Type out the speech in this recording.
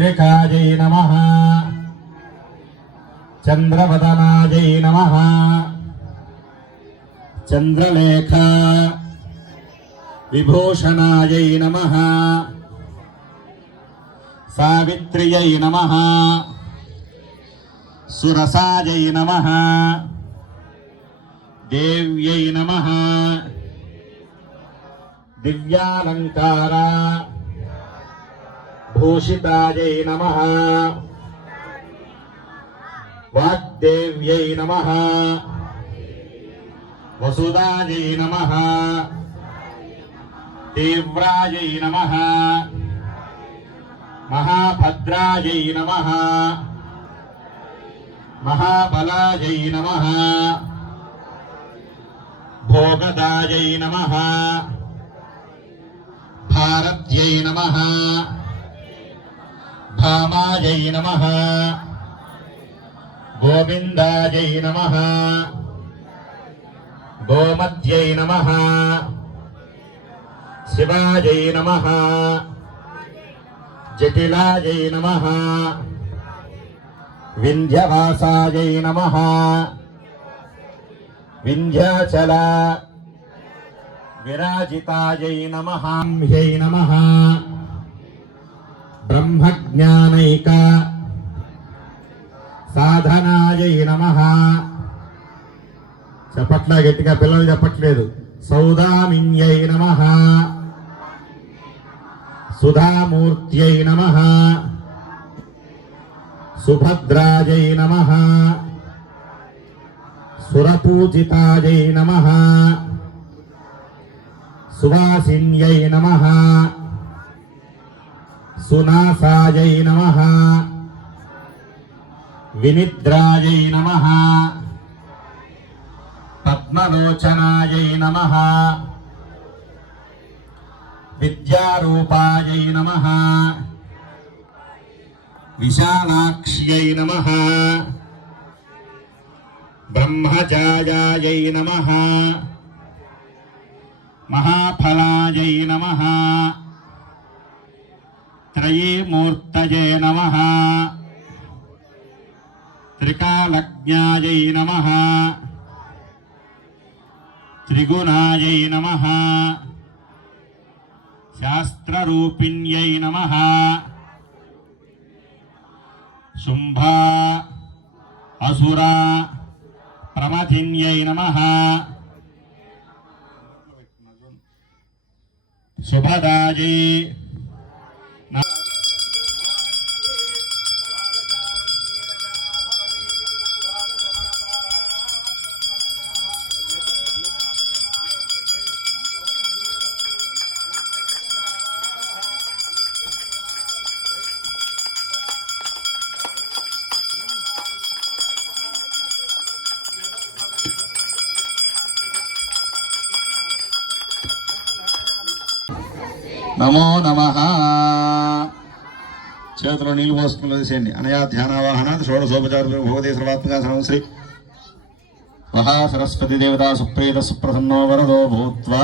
చంద్రికాయై నమః చంద్రవదనాయై నమః చంద్రలేఖ విభూషణాయై నమః సావిత్ర్యై నమః సురసాయై నమః దేవ్యై నమః దివ్యాలంకార భూషితాయై నమః వాగ్దేవ్యై నమః వసుదాయై నమః తీవ్రాయై నమః మహాభద్రాయై నమః మహాబలాయై నమః భోగదాయై నమః భారత్యై నమః భామాయై నమః గోవిందాయై నమః గోమత్యై నమః శివాయై నమః జటిలాయై నమః వింధ్యవాసాయై నమః వింధ్యాచల విరాజితాయై నమః హ్యై నమః బ్రహ్మజ్ఞానైక సాధనాయై నమః. చెప్పట్లా గట్టిగా, పిల్లలు చెప్పట్లేదు. సౌదామిన్యై నమః సుధామూర్త్యై నమః సుభద్రాయై నమః సురపూజితాయై నమః సువాసిన్యై నమః సునాసాయై నమః వినిద్రాయై నమః పద్మలోచనాయై నమః విద్యారూపాయై నమః విశాలాక్ష్యై నమః బ్రహ్మజాయాయై నమః మహాఫలాయై నమః త్రయీమూర్తయే నమః త్రికాలజ్ఞాయై నమః త్రిగుణాయై నమః శాస్త్రరూపిణ్యై నమః శుంభ అసుర ప్రమథిన్యై నమః శుభదాయై నమో నమః. చేతిలో నీళ్ళు పోసుకుని వదిలేసేయండి. అనయా ధ్యానావాహన షోడశోపచార భగవతి సర్వాత్మక శ్రీ మహా సరస్వతి దేవతా సుప్రీత సుప్రసన్నో వరదో భూత్వా